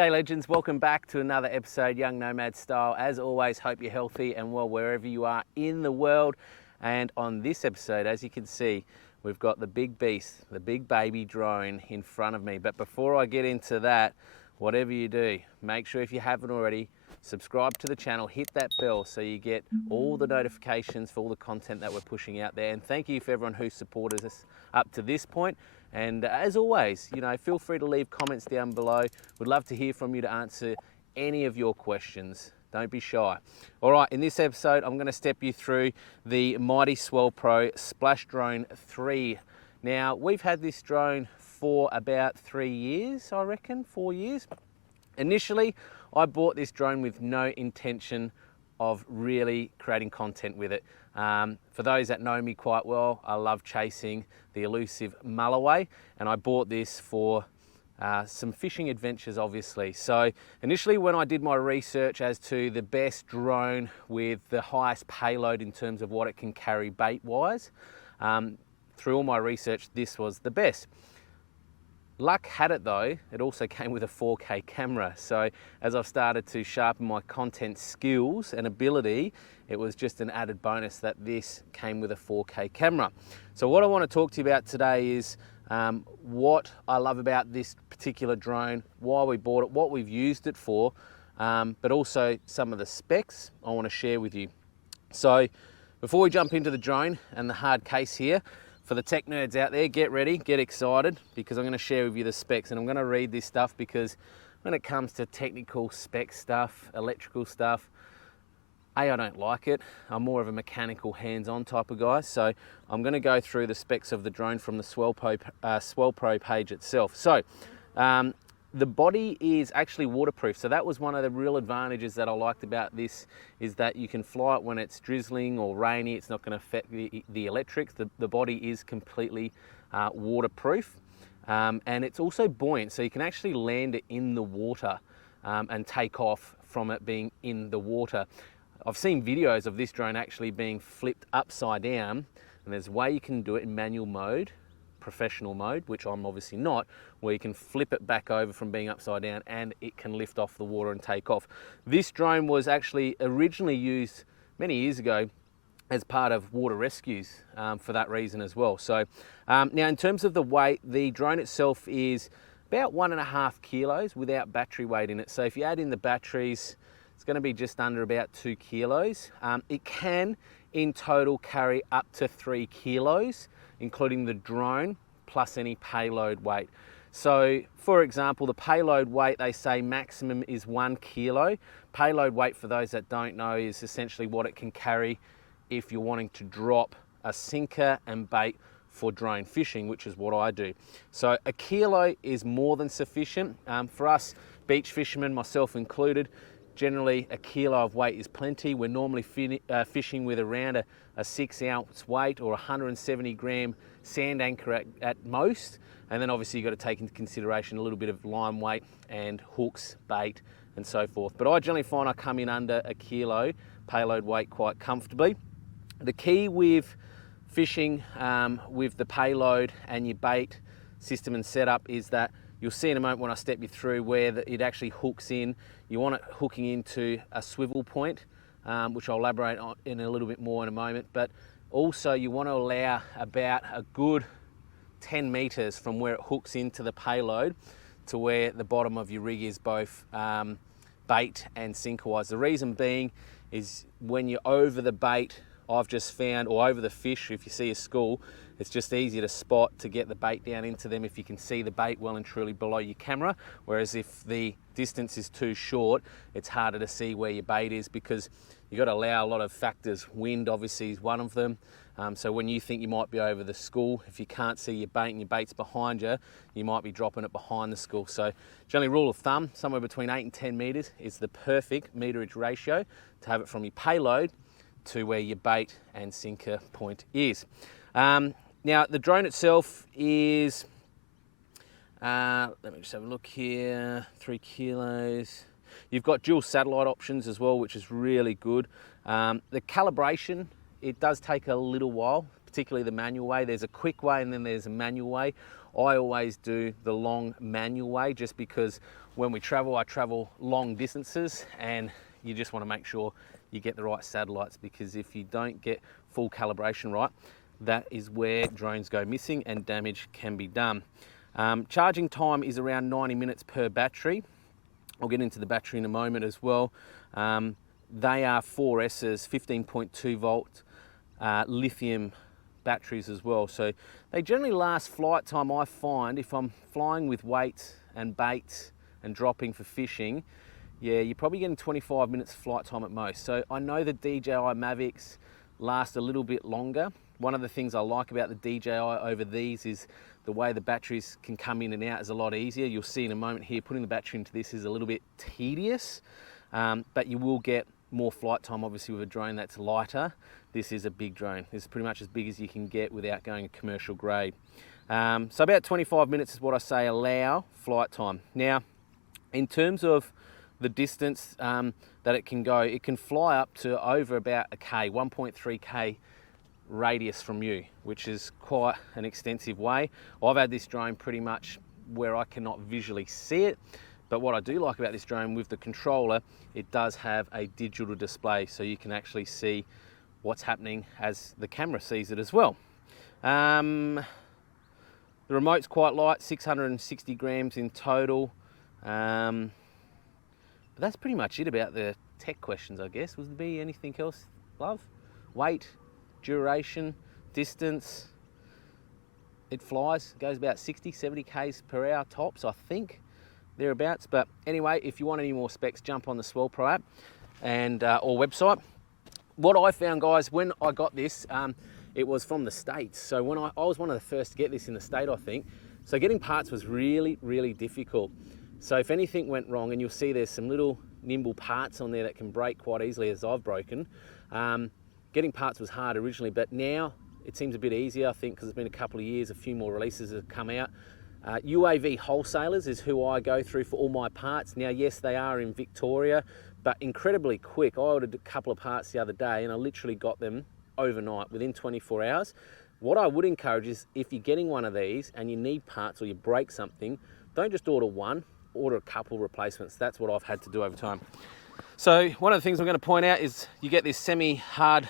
G'day legends, welcome back to another episode, Young Nomad Style. As always, hope you're healthy and well wherever you are in the world. And on this episode, as you can see, we've got the big beast, the big baby drone in front of me. But before I get into that, whatever you do, make sure if you haven't already, subscribe to the channel, hit that bell so you get all the notifications for all the content that we're pushing out there. And thank you for everyone who's supported us up to this point. And as always, feel free to leave comments down below. We'd love to hear from you to answer any of your questions. Don't be shy. All right, in this episode, I'm going to step you through the mighty SwellPro Splash Drone 3. Now, we've had this drone for about 3 years, I reckon, 4 years. Initially, I bought this drone with no intention of really creating content with it. For those that know me quite well, I love chasing the elusive mulloway, and I bought this for some fishing adventures, obviously. So initially, when I did my research as to the best drone with the highest payload in terms of what it can carry bait-wise, through all my research, this was the best. Luck had it though, it also came with a 4K camera. So as I've started to sharpen my content skills and ability, it was just an added bonus that this came with a 4K camera. So what I want to talk to you about today is what I love about this particular drone, why we bought it, what we've used it for, but also some of the specs I want to share with you. So before we jump into the drone and the hard case here, for the tech nerds out there, get ready, get excited, because I'm going to share with you the specs, and I'm going to read this stuff because when it comes to technical spec stuff, electrical stuff, I don't like it. I'm more of a mechanical, hands-on type of guy, so I'm going to go through the specs of the drone from the SwellPro page itself. So the body is actually waterproof, so that was one of the real advantages that I liked about this, is that you can fly it when it's drizzling or rainy. It's not going to affect the electrics. The body is completely waterproof, and it's also buoyant, so you can actually land it in the water and take off from it being in the water. I've seen videos of this drone actually being flipped upside down, and there's a way you can do it in manual mode, professional mode, which I'm obviously not, where you can flip it back over from being upside down and it can lift off the water and take off. This drone was actually originally used many years ago as part of water rescues for that reason as well. So now in terms of the weight, the drone itself is about 1.5 kilos without battery weight in it. So if you add in the batteries, it's going to be just under about 2 kilos. It can in total carry up to 3 kilos, including the drone plus any payload weight. So for example, the payload weight, they say maximum is 1 kilo. Payload weight, for those that don't know, is essentially what it can carry if you're wanting to drop a sinker and bait for drone fishing, which is what I do. So 1 kilo is more than sufficient. For us beach fishermen, myself included, generally 1 kilo of weight is plenty. We're normally fishing with around a 6 ounce weight or 170 gram sand anchor at most. And then obviously you've got to take into consideration a little bit of line weight and hooks, bait, and so forth. But I generally find I come in under 1 kilo payload weight quite comfortably. The key with fishing with the payload and your bait system and setup is that you'll see in a moment when I step you through where it actually hooks in. You want it hooking into a swivel point, which I'll elaborate on in a little bit more in a moment. But also you want to allow about a good 10 meters from where it hooks into the payload to where the bottom of your rig is, both bait and sinker wise. The reason being is when you're over the bait, I've just found, or over the fish, if you see a school, it's just easier to spot to get the bait down into them if you can see the bait well and truly below your camera. Whereas if the distance is too short, it's harder to see where your bait is, because you've got to allow a lot of factors. Wind obviously is one of them. So when you think you might be over the school, if you can't see your bait and your bait's behind you, you might be dropping it behind the school. So generally, rule of thumb, somewhere between 8 and 10 meters is the perfect meterage ratio to have it from your payload to where your bait and sinker point is. Now the drone itself is, let me just have a look here, 3 kilos. You've got dual satellite options as well, which is really good. The calibration, it does take a little while, particularly the manual way. There's a quick way and then there's a manual way. I always do the long manual way just because when we travel, I travel long distances, and you just want to make sure you get the right satellites, because if you don't get full calibration right, that is where drones go missing and damage can be done. Charging time is around 90 minutes per battery. I'll get into the battery in a moment as well. They are 4S's, 15.2 volt lithium batteries as well. So they generally last flight time, I find, if I'm flying with weight and bait and dropping for fishing, yeah, you're probably getting 25 minutes flight time at most. So I know the DJI Mavics last a little bit longer. One of the things I like about the DJI over these is the way the batteries can come in and out is a lot easier. You'll see in a moment here, putting the battery into this is a little bit tedious, but you will get more flight time obviously with a drone that's lighter. This is a big drone. This is pretty much as big as you can get without going a commercial grade. So about 25 minutes is what I say allow flight time. Now, in terms of the distance that it can fly up to over about a K, 1.3K radius from you, which is quite an extensive way. I've had this drone pretty much where I cannot visually see it, but what I do like about this drone with the controller, it does have a digital display, so you can actually see what's happening as the camera sees it as well. The remote's quite light, 660 grams in total. But that's pretty much it about the tech questions, I guess. Was there be anything else, love? Weight, duration, distance. It flies, goes about 60, 70 Ks per hour tops, I think, thereabouts. But anyway, if you want any more specs, jump on the SwellPro app and or website. What I found, guys, when I got this, it was from the States. So when I was one of the first to get this in the state, I think. So getting parts was really, really difficult. So if anything went wrong, and you'll see there's some little nimble parts on there that can break quite easily, as I've broken. Getting parts was hard originally, but now it seems a bit easier, I think, because it's been a couple of years, a few more releases have come out. UAV Wholesalers is who I go through for all my parts. Now, yes, they are in Victoria, but incredibly quick. I ordered a couple of parts the other day and I literally got them overnight, within 24 hours. What I would encourage is, if you're getting one of these and you need parts or you break something, don't just order one, order a couple replacements. That's what I've had to do over time. So one of the things I'm going to point out is you get this semi-hard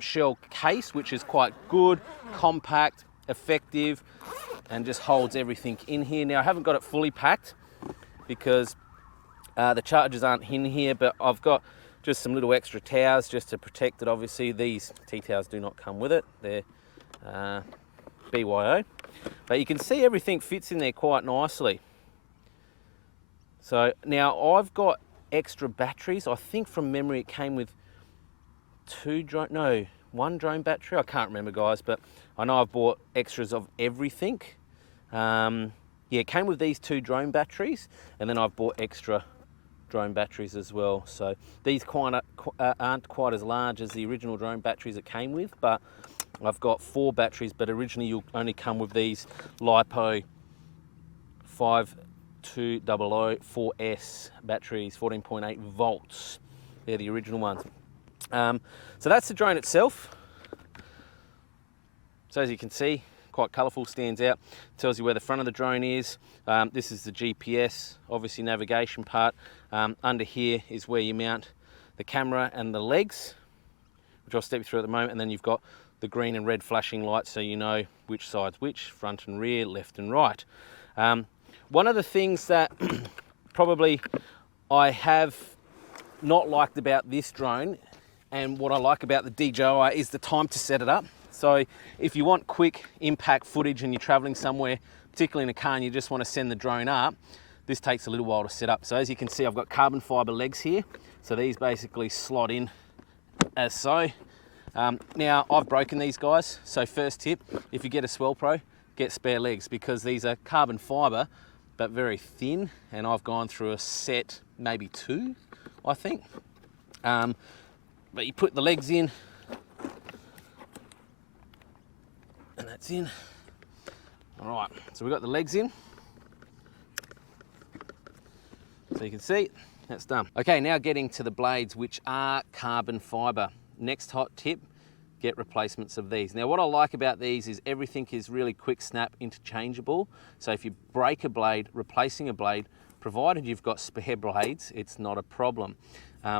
shell case, which is quite good, compact, effective, and just holds everything in here. Now, I haven't got it fully packed because the chargers aren't in here, but I've got just some little extra towels just to protect it. Obviously, these T-towels do not come with it. They're BYO. But you can see everything fits in there quite nicely. So now I've got extra batteries. I think from memory it came with one drone battery. I can't remember, guys, but I know I've bought extras of everything. Yeah, it came with these 2 drone batteries, and then I've bought extra drone batteries as well. So these aren't quite as large as the original drone batteries it came with, but I've got 4 batteries, but originally you'll only come with these LiPo 5200 4S batteries, 14.8 volts. They're the original ones. So that's the drone itself. So as you can see, quite colourful, stands out, tells you where the front of the drone is. This is the GPS, obviously navigation part. Under here is where you mount the camera and the legs, which I'll step you through at the moment, and then you've got the green and red flashing lights so you know which side's which, front and rear, left and right. One of the things that probably I have not liked about this drone, and what I like about the DJI, is the time to set it up. So if you want quick impact footage and you're traveling somewhere, particularly in a car, and you just want to send the drone up, this takes a little while to set up. So as you can see, I've got carbon fiber legs here. So these basically slot in as so. Now I've broken these, guys. So first tip, if you get a SwellPro, get spare legs, because these are carbon fiber, but very thin. And I've gone through a set, maybe 2, I think. But you put the legs in, and that's in. All right, so we've got the legs in. So you can see, that's done. Okay, now getting to the blades, which are carbon fiber. Next hot tip, get replacements of these. Now what I like about these is everything is really quick snap interchangeable. So if you break a blade, replacing a blade provided you've got spare blades, it's not a problem.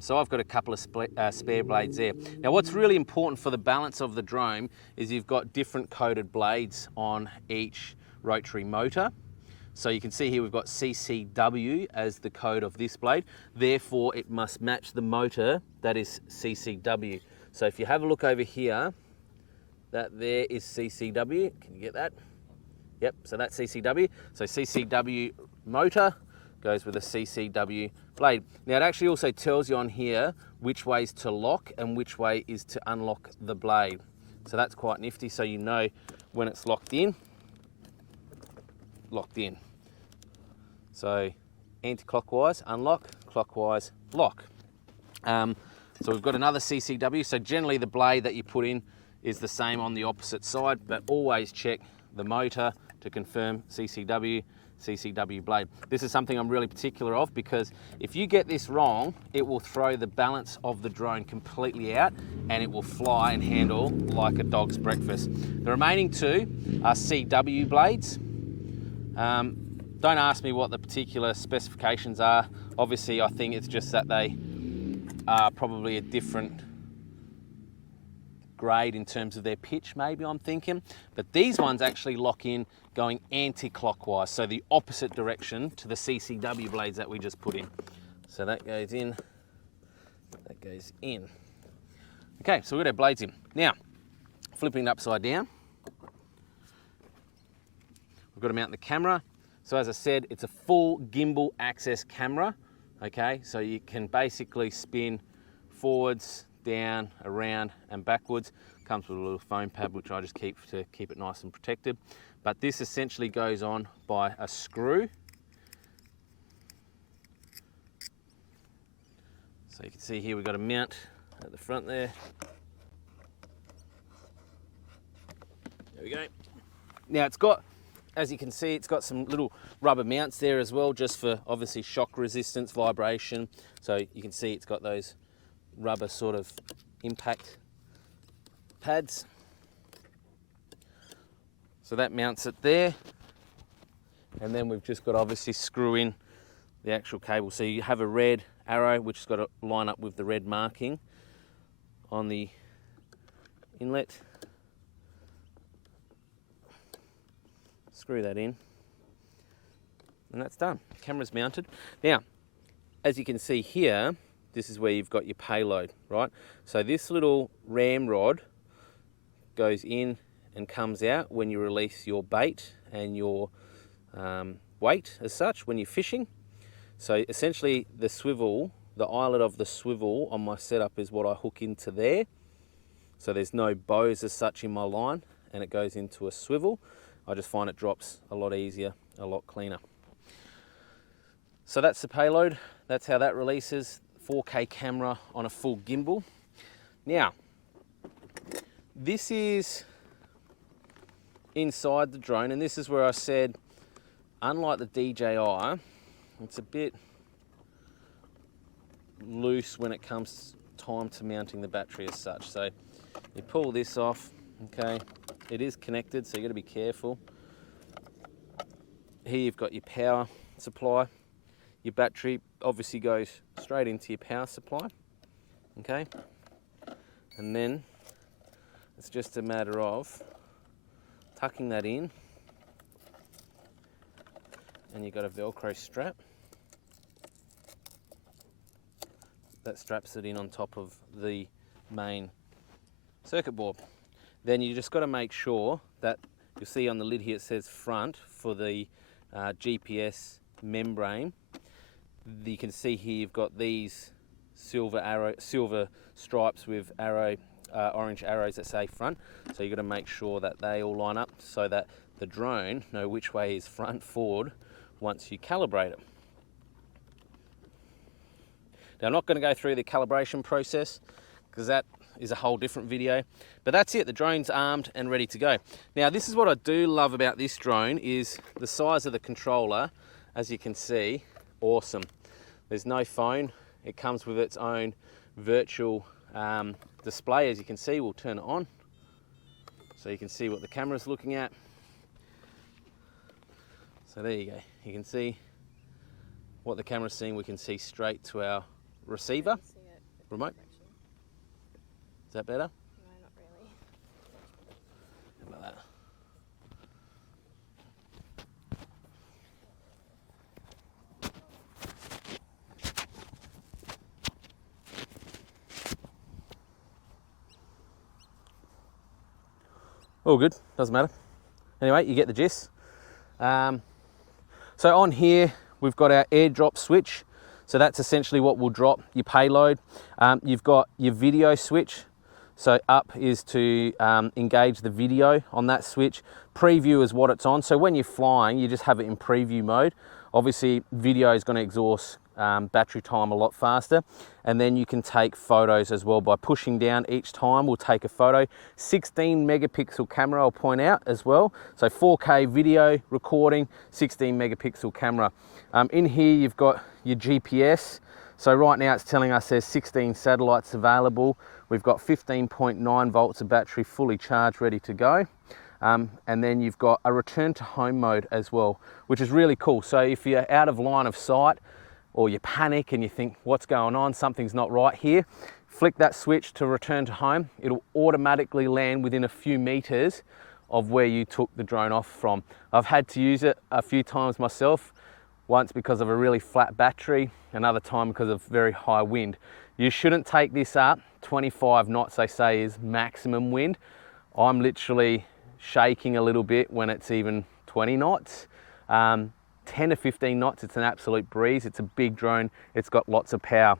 So I've got a couple of spare blades there. Now what's really important for the balance of the drone is you've got different coated blades on each rotary motor. So you can see here we've got CCW as the code of this blade, therefore it must match the motor that is CCW. So if you have a look over here, that there is CCW, can you get that? Yep, so that's CCW. So CCW motor goes with a CCW blade. Now it actually also tells you on here which way is to lock and which way is to unlock the blade. So that's quite nifty, so you know when it's locked in. So anti-clockwise, unlock, clockwise, lock. So we've got another CCW. So generally the blade that you put in is the same on the opposite side, but always check the motor to confirm CCW blade. This is something I'm really particular of, because if you get this wrong, it will throw the balance of the drone completely out and it will fly and handle like a dog's breakfast. The remaining two are CW blades. Don't ask me what the particular specifications are. Obviously, I think it's just that they are probably a different grade in terms of their pitch, maybe I'm thinking. But these ones actually lock in going anti-clockwise, so the opposite direction to the CCW blades that we just put in. So that goes in, that goes in. Okay, so we've got our blades in. Now, flipping it upside down, we've got to mount the camera. So as I said, it's a full gimbal access camera, okay? So you can basically spin forwards, down, around, and backwards. Comes with a little foam pad, which I just keep to keep it nice and protected. But this essentially goes on by a screw. So you can see here we've got a mount at the front there. There we go. Now it's got, as you can see, it's got some little rubber mounts there as well, just for obviously shock resistance, vibration. So you can see it's got those rubber sort of impact pads. So that mounts it there. And then we've just got to obviously screw in the actual cable. So you have a red arrow, which has got to line up with the red marking on the inlet. Screw that in, and that's done. Camera's mounted. Now, as you can see here, this is where you've got your payload, right? So this little ram rod goes in and comes out when you release your bait and your weight as such when you're fishing. So essentially the swivel, the eyelet of the swivel on my setup is what I hook into there. So there's no bows as such in my line, and it goes into a swivel. I just find it drops a lot easier, a lot cleaner. So that's the payload. That's how that releases. 4K camera on a full gimbal. Now, this is inside the drone, and this is where I said, unlike the DJI, it's a bit loose when it comes time to mounting the battery as such. So you pull this off, okay, it is connected, so you've got to be careful. Here you've got your power supply. Your battery obviously goes straight into your power supply, okay? And then it's just a matter of tucking that in, and you've got a Velcro strap. That straps it in on top of the main circuit board. Then you just got to make sure that, you'll see on the lid here it says front for the GPS membrane. You can see here you've got these silver stripes with orange arrows that say front. So you've got to make sure that they all line up so that the drone know which way is front, forward once you calibrate it. Now I'm not going to go through the calibration process because that is a whole different video, but that's it. The drone's armed and ready to go. Now this is what I do love about this drone, is the size of the controller. As you can see, awesome. There's no phone. It comes with its own virtual display. As you can see, we'll turn it on so you can see what the camera's looking at. So there you go. You can see what the camera's seeing, we can see straight to our receiver remote. Is that better? No, not really. How about that? All good, doesn't matter. Anyway, you get the gist. So on here, we've got our airdrop switch. So that's essentially what will drop your payload. You've got your video switch. So up is to engage the video on that switch. Preview is what it's on. So when you're flying, you just have it in preview mode. Obviously, video is going to exhaust battery time a lot faster. And then you can take photos as well by pushing down each time. We'll take a photo. 16 megapixel camera, I'll point out as well. So 4K video recording, 16 megapixel camera. In here, you've got your GPS. So right now it's telling us there's 16 satellites available. We've got 15.9 volts of battery fully charged, ready to go. And then you've got a return to home mode as well, which is really cool. So if you're out of line of sight or you panic and you think, what's going on? Something's not right here. Flick that switch to return to home. It'll automatically land within a few meters of where you took the drone off from. I've had to use it a few times myself. Once because of a really flat battery, another time because of very high wind. You shouldn't take this up. 25 knots, they say, is maximum wind. I'm literally shaking a little bit when it's even 20 knots. 10 to 15 knots, it's an absolute breeze. It's a big drone. It's got lots of power.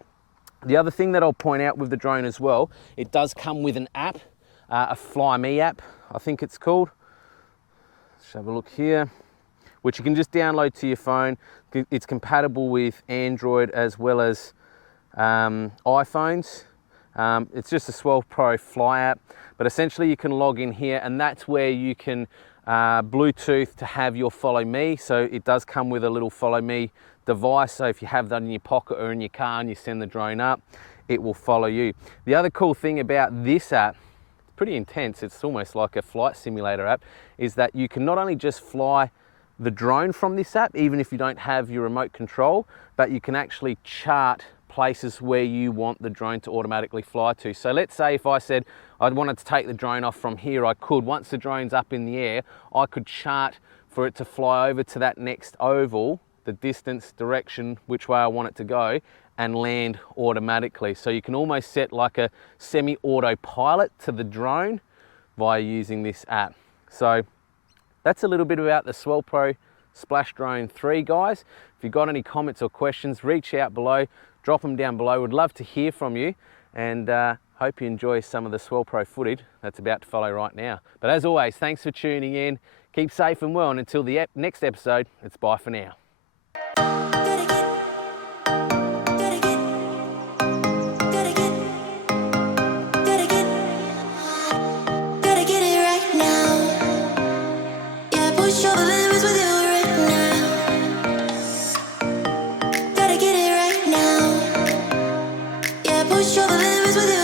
The other thing that I'll point out with the drone as well, it does come with an app, a Fly Me app, I think it's called. Let's have a look here, which you can just download to your phone. It's compatible with Android as well as iPhones. It's just a SwellPro Fly app, but essentially you can log in here and that's where you can Bluetooth to have your Follow Me. So it does come with a little Follow Me device. So if you have that in your pocket or in your car and you send the drone up, it will follow you. The other cool thing about this app, it's pretty intense, it's almost like a flight simulator app, is that you can not only just fly the drone from this app, even if you don't have your remote control, but you can actually chart places where you want the drone to automatically fly to. So let's say if I said I wanted to take the drone off from here, I could. Once the drone's up in the air, I could chart for it to fly over to that next oval, the distance, direction, which way I want it to go, and land automatically. So you can almost set like a semi-auto pilot to the drone via using this app. So that's a little bit about the SwellPro Splash Drone 3, guys. If you've got any comments or questions, reach out below, drop them down below. Would love to hear from you, and hope you enjoy some of the SwellPro footage that's about to follow right now. But as always, thanks for tuning in. Keep safe and well, and until the next episode, it's bye for now. Push over limits with you.